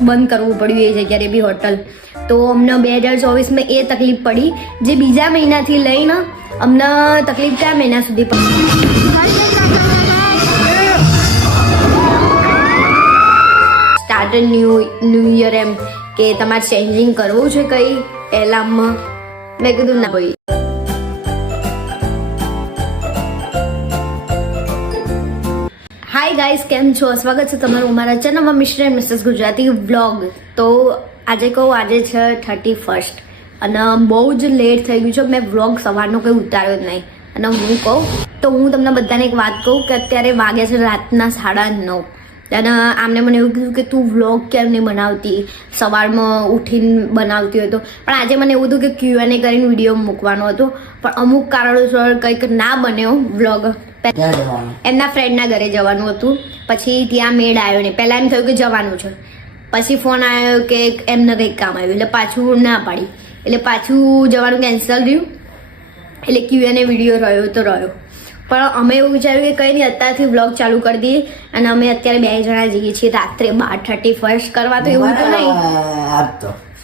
બંધ કરવું પડ્યું એ જગ્યાએ બી હોટલ. તો અમને બે હજાર ચોવીસમાં એ તકલીફ પડી. જે બીજા મહિનાથી લઈને અમને તકલીફ કયા મહિના સુધી પડી? સ્ટાર્ટ ન્યૂ ન્યૂ યર એમ કે તમારે ચેન્જિંગ કરવું છે કંઈ પહેલાંમાં? મેં કીધું ના ભાઈ. હાય ગાઈઝ કેમ છો? સ્વાગત છે તમારું અમારા ચેનલમાં mister and Mrs Gujarati vlog. તો આજે કહું, આજે છે થર્ટી ફર્સ્ટ અને બહુ જ લેટ થઈ ગયું છે. મેં વ્લોગ સવારનો કંઈ ઉતાર્યો જ નહીં. અને હું કહું, તો હું તમને બધાને એક વાત કહું કે અત્યારે વાગ્યા છે રાતના સાડા નવ. અને આમને મને એવું કીધું કે તું વ્લોગ કેમ નહીં બનાવતી? સવારમાં ઉઠીને બનાવતી હોય તો. પણ આજે મને એવું હતું કે ક્યુએનએ કરીને વીડિયો મૂકવાનો હતો. પણ અમુક કારણોસર કંઈક ના બન્યો વ્લોગ. ક્યાં એમના ફ્રેન્ડના ઘરે જવાનું હતું. પછી ત્યાં મેળ આવ્યો નહીં. પહેલાં એમ થયું કે જવાનું છે. પછી ફોન આવ્યો કે એમને કંઈક કામ આવ્યું. એટલે પાછું ના પાડી. એટલે પાછું જવાનું કેન્સલ રહ્યું એટલે ક્યુએને વીડિયો રહ્યો તો રહ્યો. પણ અમે એવું વિચાર્યું કે કંઈ નહીં અત્યારથી વ્લોગ ચાલુ કરી દઈએ. અને અમે અત્યારે બે જણા જઈએ છીએ. રાત્રે બાર થર્ટી ફર્સ્ટ કરવા તો એવું તો નહીં.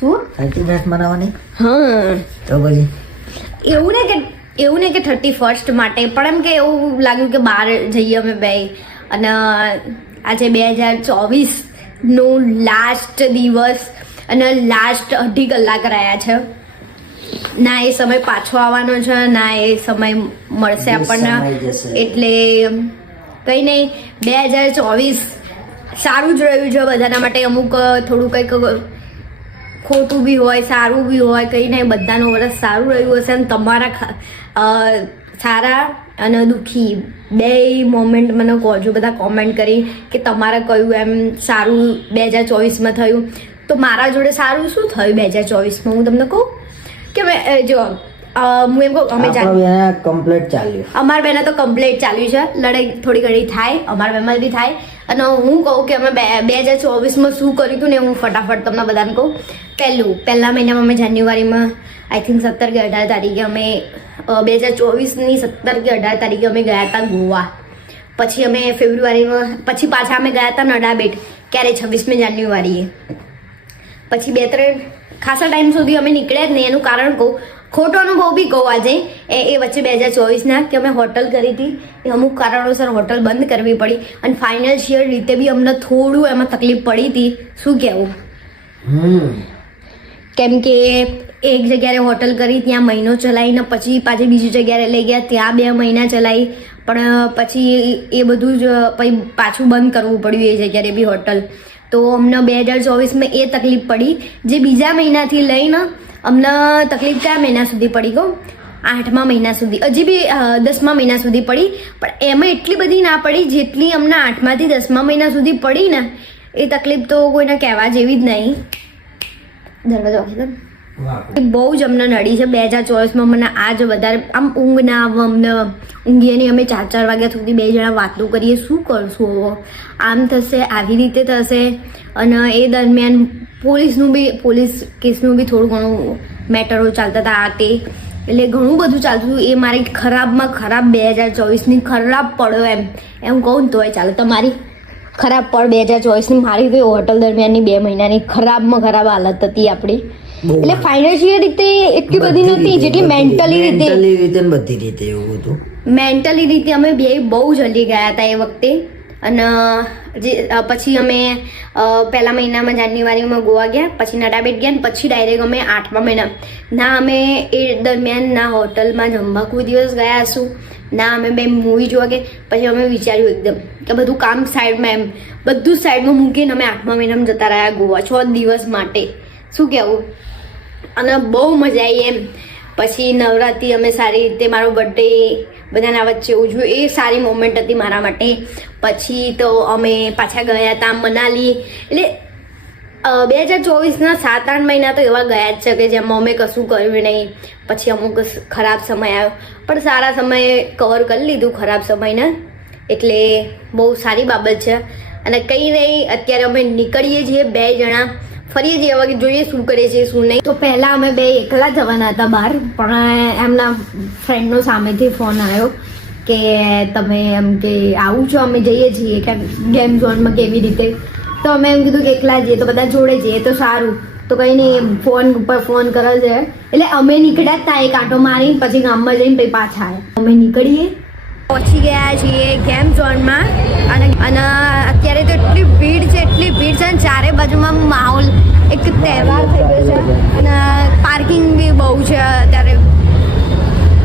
શું? થર્ટી ફર્સ્ટ મનાવવાની? હા. તો પછી? એવું ને કે એવું નહીં કે થર્ટી ફર્સ્ટ માટે પણ એમ કે એવું લાગ્યું કે બહાર જઈએ અમે બે. અને આજે બે હજાર ચોવીસનું લાસ્ટ દિવસ અને લાસ્ટ અઢી કલાક રહ્યા છે. ના એ સમય પાછો આવવાનો છે ના એ સમય મળશે આપણને. એટલે કંઈ નહીં બે હજાર ચોવીસ સારું જ રહ્યું છે બધાના માટે અમુક થોડું કંઈક ખોટું બી હોય સારું બી હોય કંઈ નહીં બધાનું વરસ સારું રહ્યું હશે અને તમારા સારા અને દુઃખી બે મોમેન્ટ મને કહેજો બધા કોમેન્ટ કરી કે તમારે કયું એમ સારું બે હજાર ચોવીસમાં થયું. તો મારા જોડે સારું શું થયું બે હજાર ચોવીસમાં? હું તમને કહું કે મેં જો હું એમ કહું અમે કમ્પ્લેટ ચાલ્યું. અમારા બેના તો કમ્પ્લેટ ચાલ્યું છે. લડાઈ થોડી ઘણી થાય અમારા બેમાં બી થાય. અને હું કહું કે અમે બે બે હજાર ચોવીસમાં શું કર્યું હતું ને હું ફટાફટ તમને બધાને કહું. પહેલું, પહેલા મહિનામાં અમે જાન્યુઆરીમાં આઈ થિંક સત્તર કે અઢાર તારીખે અમે બે હજાર ચોવીસની સત્તર કે અઢાર તારીખે અમે ગયા હતા ગોવા. પછી અમે ફેબ્રુઆરીમાં, પછી પાછા અમે ગયા હતા નડાબેટ, ક્યારે? છવ્વીસમી જાન્યુઆરીએ. પછી બે ત્રણ ખાસા ટાઈમ સુધી અમે નીકળ્યા જ નહીં. એનું કારણ કહું ખોટો અનુભવ બી કહું આજે એ એ વચ્ચે બે હજાર ચોવીસના કે અમે હોટલ કરી હતી. એ અમુક કારણોસર હોટલ બંધ કરવી પડી. અને ફાઇનાન્શિયલ રીતે બી અમને થોડું એમાં તકલીફ પડી હતી. શું કહેવું? કેમ કે એક જગ્યાએ હોટલ કરી ત્યાં મહિનો ચલાવીને પછી પાછી બીજી જગ્યાએ લઈ ગયા ત્યાં બે મહિના ચલાવી પણ પછી એ બધું જ પછી પાછું બંધ કરવું પડ્યું એ જગ્યાએ બી હોટલ. તો અમને બે હજાર ચોવીસમાં એ તકલીફ પડી જે બીજા મહિનાથી લઈને અમને તકલીફ કયા મહિના સુધી પડી ગયો આઠમા મહિના સુધી હજી બી દસમા મહિના સુધી પડી પણ એમાં એટલી બધી ના પડી જેટલી અમને આઠમાથી દસમા મહિના સુધી પડી ને, એ તકલીફ તો કોઈને કહેવા જેવી જ નહીં દરવાજો વાગી દો. વાહ. એ બહુ જ અમને નડી છે. બે હજાર ચોવીસમાં મને આ જ વધારે આમ ઊંઘ ના અમને ઊંઘીએ નહીં અમે ચાર ચાર વાગ્યા સુધી બે જણા વાતો કરીએ. શું કરશું? હવે? આમ થશે, આવી રીતે થશે. અને એ દરમિયાન પોલીસનું બી, પોલીસ કેસનું બી થોડું ઘણું મેટરો ચાલતા હતા આ તે. એટલે ઘણું બધું ચાલતું હતું. એ મારી ખરાબમાં ખરાબ બે હજાર ચોવીસની ખરાબ પડ્યો એમ. એમ કહું ને તોય ચાલે. તમારી ખરાબ પડ બે હજાર ચોવીસની. મારી તો હોટલ દરમિયાનની બે મહિનાની ખરાબમાં ખરાબ હાલત હતી આપણી. એટલે ફાઇનાન્શિયલ રીતે એટલી બધી નથી જેટલી મેન્ટલી રીતે. મેન્ટલી રીતે બધી રીતે એવું હતું મેન્ટલી રીતે અમે બે બહુ જલ્દી ગયા હતા એ વખતે. અને જે પછી અમે પહેલા મહિનામાં જાન્યુઆરીમાં ગોવા ગયા પછી નડાબેટ ગયા પછી ડાયરેક્ટ અમે આઠમા મહિના. ના અમે એ દરમિયાન ના હોટલમાં જમવા કોઈ દિવસ ગયા હશું. ના અમે બે મૂવી જોવા ગયા. પછી અમે વિચાર્યું એકદમ કે બધું કામ સાઈડમાં એમ બધું સાઈડમાં મૂકીને અમે આઠમા મહિનામાં જતા રહ્યા ગોવા છ દિવસ માટે. શું કહેવું અને બહુ મજા આવી એમ. પછી નવરાત્રિ, અમે સારી રીતે મારો બર્થડે બધાના વચ્ચે ઉજવ્યું એ સારી મોમેન્ટ હતી મારા માટે. પછી તો અમે પાછા ગયા હતા મનાલી. એટલે બે હજાર ચોવીસના સાત, આઠ મહિના તો એવા ગયા જ છે કે જેમાં અમે કશું કર્યું નહીં. પછી અમુક ખરાબ સમય આવ્યો. પણ સારા સમયે કવર કરી લીધું ખરાબ સમયને. એટલે બહુ સારી બાબત છે. અને કંઈ નહીં, અત્યારે અમે નીકળીએ છીએ બે જણા. ફરીએ છીએ હવે જોઈએ, શું કરે છે, શું નહીં. તો પહેલાં અમે બે એકલા જવાના હતા બહાર, પણ એમના ફ્રેન્ડનો સામેથી ફોન આવ્યો કે તમે એમ કે આવું છો, અમે જઈએ છીએ, કે ગેમ ઝોનમાં કેવી રીતે? તો અમે એમ કીધું કે એકલા જઈએ, તો બધા જોડે જઈએ, તો સારું. તો કંઈ નહીં ફોન ઉપર ફોન કરે છે. એટલે અમે નીકળ્યા જ તા એક આંટો મારી પછી ગામમાં જઈને પછી પાછા આવ્યા. અમે નીકળીએ પહોંચી ગયા છીએ ગેમ ઝોનમાં. અને અને અત્યારે તો એટલી ભીડ છે, એટલી ભીડ છે અને ચારે બાજુમાં માહોલ. એક તહેવાર થઈ ગયો છે. અને પાર્કિંગ બી બહુ છે અત્યારે.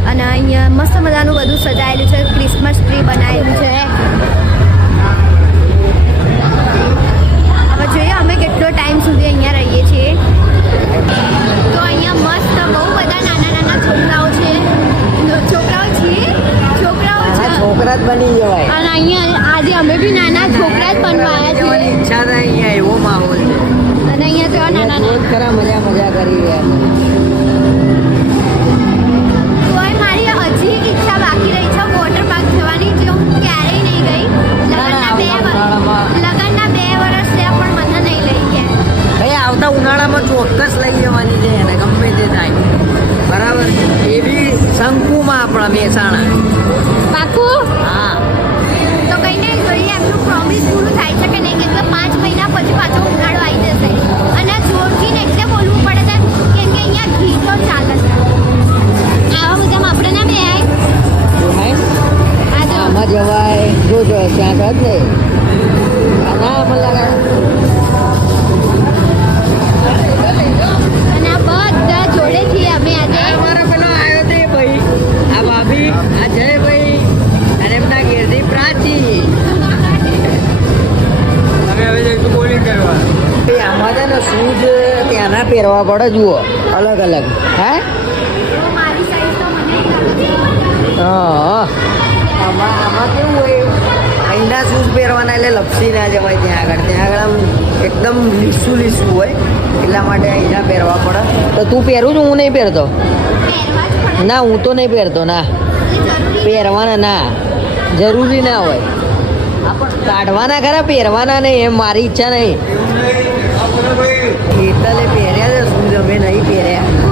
અને અહીંયા મસ્ત મજાનું બધું સજાયેલું છે. ક્રિસમસ ટ્રી બનાવેલું છે. બની જવાય અને અહીંયા આજે અમે બી નાના છોકરા જ બનવા આવ્યા છીએ ઈચ્છા થાય અહીંયા એવો માહોલ છે. અને અહીંયા તો નાના ખરા મજા મજા કરી રહ્યા હવે જોજો ત્યાં ભાઈ આમાં છે ને શૂઝ ત્યાંના પહેરવા પડે જુઓ. અલગ અલગ. હે? તો તો નહીં હા કેવું હોય? અહીંના શૂઝ પહેરવાના એટલે લપસી ના જવાય ત્યાં આગળ. ત્યાં આગળ આમ એકદમ લીસું લીસું હોય. એટલા માટે અહીંના પહેરવા પડે. તો તું પહેરું છું હું નહીં પહેરતો? ના હું તો નહીં પહેરતો ના. પહેરવાના ના. જરૂરી ના હોય. કાઢવાના ખરા પહેરવાના નહીં એમ મારી ઈચ્છા નહીં. હેતલે પહેર્યા છે શૂઝ અમે નહીં પહેર્યા.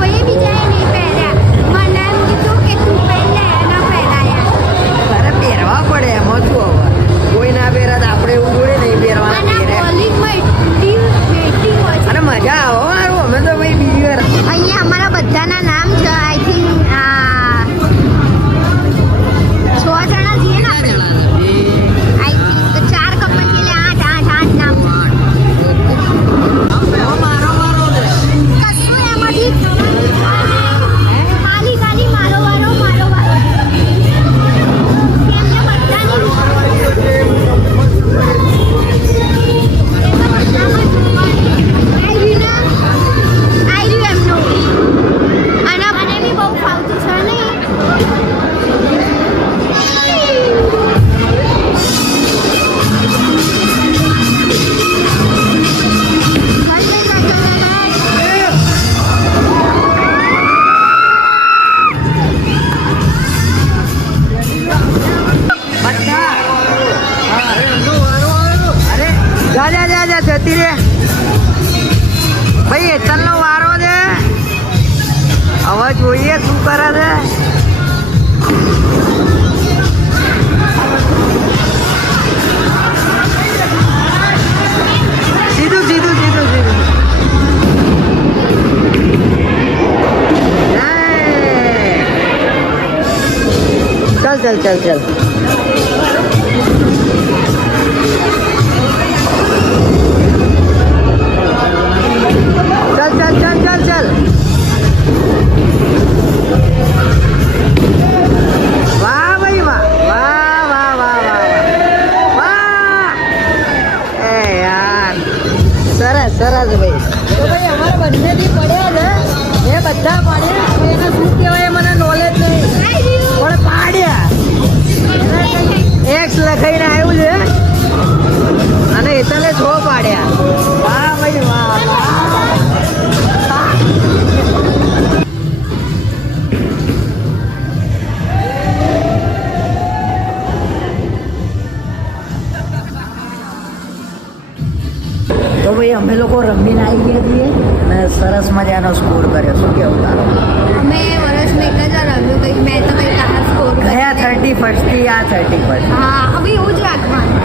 ચાલ ચાલ ચાલ ચાલ. ચાલ ચાલ ચાલ ચાલ વાહ ભાઈ, વાહ. વાહ વાહ વાહ વાહ વાહ. વાહ. એ યાર. સરસ સરસ ભાઈ. તો ભાઈ, અમારા બંનેથી પડ્યા ને, એ બધા પડ્યા એના શું લખાઈને આવ્યું છે. અને એતલે છો પાડ્યા. તો ભાઈ, અમે લોકો રમીને આવી ગયા છીએ અને સરસ મજાનો સ્કોર કર્યો. શું કેવું તારો? અમે વર્ષમાં એક જ રમ્યું, કંઈક મેં ગયા થર્ટી ફર્સ્ટથી આ થર્ટી ફર્સ્ટ હા હવે એવું જ રાખવાનું.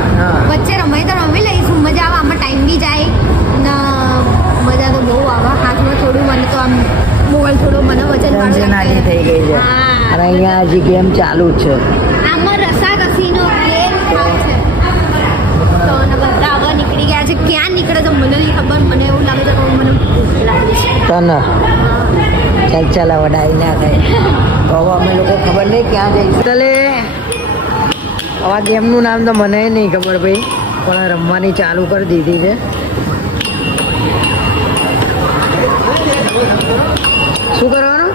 વચ્ચે રમાય તો રમી લઈશું મજા આવે આમાં ટાઈમ બી જાય. ને મજા તો બહુ આવે હાથમાં થોડું મને તો આમ મોબાઈલ થોડો મને વજન લાગે. થઈ ગઈ છે. હા. અને અહીંયા હજી ગેમ ચાલુ જ છે. આમાં રસાકસીનો ગેમ થાય છે. તો અને બધા આવા નીકળી ગયા છે. ક્યાં નીકળે તો મને નહીં ખબર મને એવું લાગે છે મને ભૂખ લાગે છે. તને? ચાલ ચાલ હવે ડાઈ ના થાય તો હવે અમે લોકો ખબર નહીં ક્યાં જઈશું. ચલે. આવા ગેમનું નામ તો મને નહીં ખબર ભાઈ પણ રમવાની ચાલુ કરી દીધી છે. શું કરવાનું?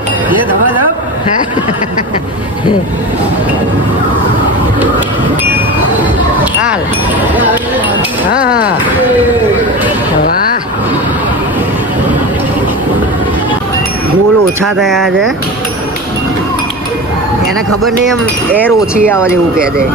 હાલ. હા હા વાહ ગોલ ઓછા થયા છે. એને ખબર નહીં એમ એર ઓછી આવે છે એવું કહે છે.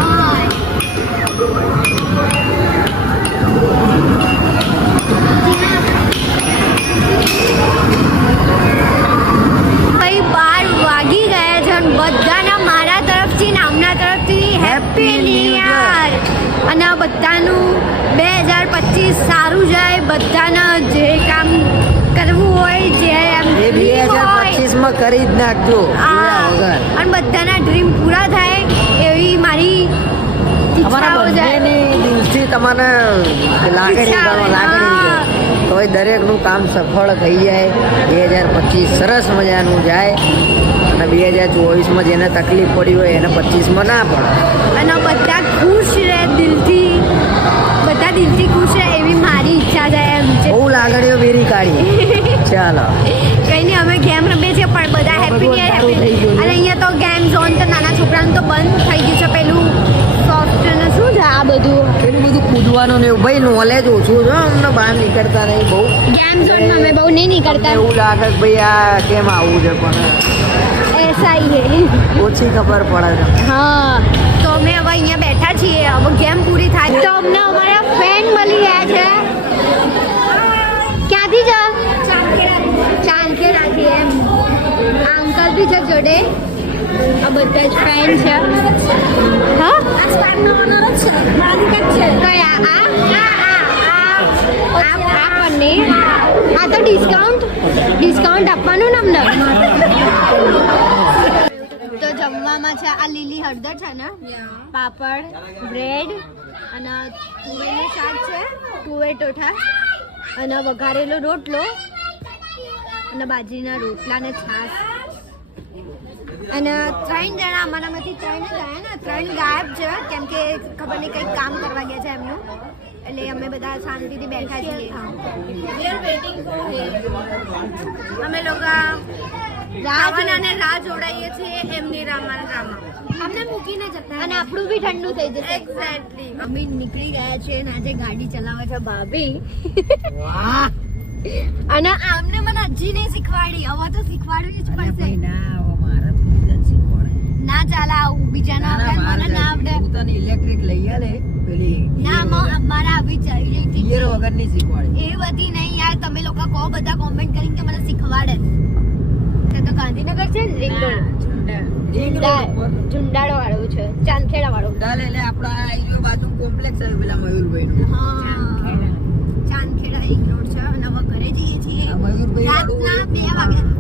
ભાઈ બાર વાગી ગયા છે અને બધાના મારા તરફથી ને આમના તરફથી હેપી ન્યુ અને બધાનું બે હજાર પચીસ સારું જાય બધાના જે કામ હજાર કરી જ નાખજો. અને બધાના ડ્રીમ પૂરા થાય એવી મારી અમારા બંનેની દિલથી તમને લાગણી કરો લાગણી તો એ દરેકનું કામ સફળ થઈ જાય. બે હજાર પચીસ સરસ મજાનું જાય. અને બે હજાર ચોવીસમાં જેને તકલીફ પડી હોય એને પચીસમાં ના પડે. અને બધા ખુશ રહે દિલથી. બધા દિલથી ખુશ રહે એવી મારી ઈચ્છા છે એમ બહુ લાગણીઓ વેરી કાઢી. ચાલો. કઈ નહીં અમે ગેમ રમીએ? છીએ પણ બધા હેપી ન્યુ હેપી અને અહીંયા તો ગેમ ઝોન તો નાના છોકરાનું તો બંધ થઈ ગયું છે. પેલું સોફ્ટ ને શું છે આ બધું? એટલું બધું કૂદવાનું ને એવું. ભાઈ નોલેજ ઓછું છે અમને બહાર નીકળતા નહીં બહુ. ગેમ ઝોનમાં અમે બહુ નહીં નીકળતા. એવું લાગે કે ભાઈ આ કેમ આવું છે પણ. એસા હે ઓછી ખબર પડે છે. હા. તો અમે હવે અહીંયા બેઠા છીએ. હવે ગેમ પૂરી થાય. તો અમને અમારા ફ્રેન્ડ મળી ગયા છે. જોડે. આ બધા જ ફ્રેન્ડ છે. હા? આ? તો ડિસ્કાઉન્ટ ડિસ્કાઉન્ટ આપવાનું ને અમને? તો જમવામાં છે આ લીલી હળદર છે ને? પાપડ, બ્રેડ, અને તુવેરનું શાક છે, તુવેર અને વઘારેલો રોટલો, અને બાજરીના રોટલા ને છાશ. અને ત્રણ જણા અમારામાંથી ત્રણ જ ગયા ને. ત્રણ ગાયબ છે કેમ કે ખબર નહીં કંઈક કામ કરવા ગયા છે એમનું. એટલે અમે બધા શાંતિથી બેઠા છીએ. અમે લોકો રાવણ અને રાહ જોડાઈએ છીએ એમની રામા રામા અમને મૂકીને જતા અને આપણું બી ઠંડુ થઈ જશે. એક્ઝેક્ટલી અમે નીકળી ગયા છે અને આજે ગાડી ચલાવે છે ભાભી. વાહ. અને આમને મને હજી નહીં શીખવાડી. હવે તો શીખવાડવી જ પડશે ભાઈ ના હવે મારે તો બીજા જ શીખવાડે. ના ચાલે આવું બીજાના ના, ના, મને ના આવડે. હું તને ઇલેક્ટ્રિક લઈ આલે પેલી ના મારે આવી ચાલી ગિયર વગરની શીખવાડે. એ બધી નહીં યાર તમે લોકો કહો બધા કોમેન્ટ કરીને કે મને શીખવાડે. તે તો ગાંધીનગર છે ને રિંગ રોડ ઝુંડાળો વાળું છે ચાંદખેડા વાળો ચાલે એટલે આપડા આ બાજુ કોમ્પ્લેક્સ છે પેલા મયુરભાઈનું. હા. ચાંદખેડા. રિંગ રોડ છે અને હવે ઘરે જઈએ છીએ. મયુરભાઈ રાતના બે વાગ્યા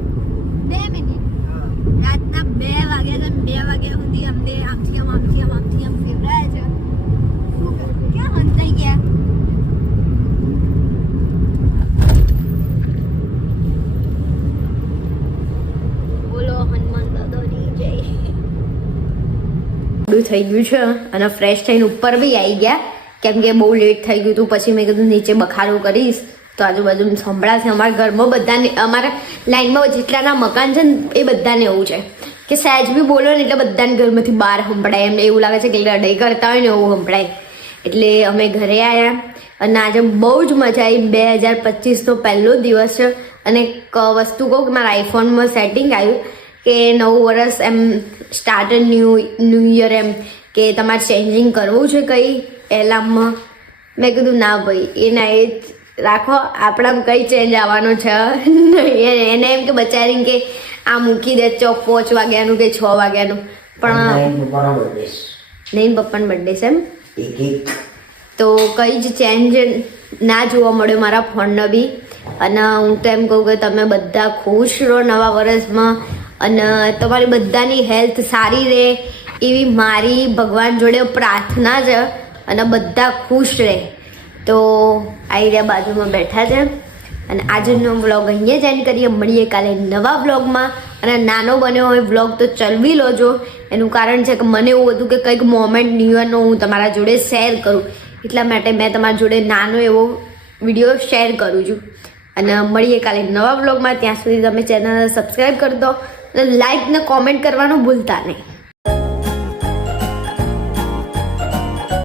બે મિનિટ રાતના બે વાગ્યા છે બે વાગ્યા સુધી અમને આમથી આમ આમથી આમ આમથી આમ ફેરવાયા છે શું કરું? ક્યાં હંતાઈ ગયા બોલો હનુમાન દાદાની જય બધું થઈ ગયું છે અને ફ્રેશ થઈને ઉપર બી આવી ગયા. કેમ કે બહુ લેટ થઈ ગયું હતું પછી મેં કીધું નીચે બખારો કરીશ. તો આજુબાજુ સંભળાશે. અમારા ઘરમાં બધાને, અમારા લાઈનમાં જેટલાના મકાન છે ને, એ બધાને એવું છે. કે સહેજ બી બોલો ને એટલે બધાને ઘરમાંથી બહાર સંભળાય. એમને એવું લાગે છે કે લડાઈ કરતા હોય ને એવું સંભળાય. એટલે અમે ઘરે આવ્યા અને આજે બહુ જ મજા આવી બે હજાર પચીસનો પહેલો દિવસ છે. અને વસ્તુ કહું કે મારા આઈફોનમાં સેટિંગ આવ્યું. કે નવું વર્ષ એમ સ્ટાર્ટ ન્યૂ ન્યૂ યર એમ કે તમારે ચેન્જિંગ કરવું છે કંઈ એલામમાં? મેં કીધું ના ભાઈ એ ના એ રાખો આપણામાં કઈ ચેન્જ આવવાનો છે? એને એમ કે બચારીને કે આ મૂકી દે ચોક પાંચ વાગ્યાનું કે છ વાગ્યાનું. પણ નહીં પપ્પાનો બર્થડે છે એમ? તો કંઈ જ ચેન્જ ના જોવા મળ્યો મારા ફોનનો બી. અને હું તો એમ કહું કે તમે બધા ખુશ રહો નવા વર્ષમાં અને તમારી બધાની હેલ્થ સારી રહે એવી મારી ભગવાન જોડે પ્રાર્થના છે અને બધા ખુશ રહે. તો આવી રહ્યા બાજુમાં બેઠા છે. અને આજનો વ્લોગ અહીંયા જ એન્ડ કરીએ. મળીએ કાલે નવા વ્લોગમાં. અને નાનો બન્યો હોય વ્લોગ તો ચલવી લોજો. એનું કારણ છે કે મને એવું હતું કે કંઈક મોમેન્ટ ન્યૂ યરનો હું તમારા જોડે શેર કરું. એટલા માટે મેં તમારા જોડે નાનો એવો વીડિયો શેર કરું છું. અને મળીએ કાલે નવા બ્લોગમાં ત્યાં સુધી તમે ચેનલ સબસ્ક્રાઈબ કરી દો. લાઈક ને કોમેન્ટ કરવાનું ભૂલતા નહીં.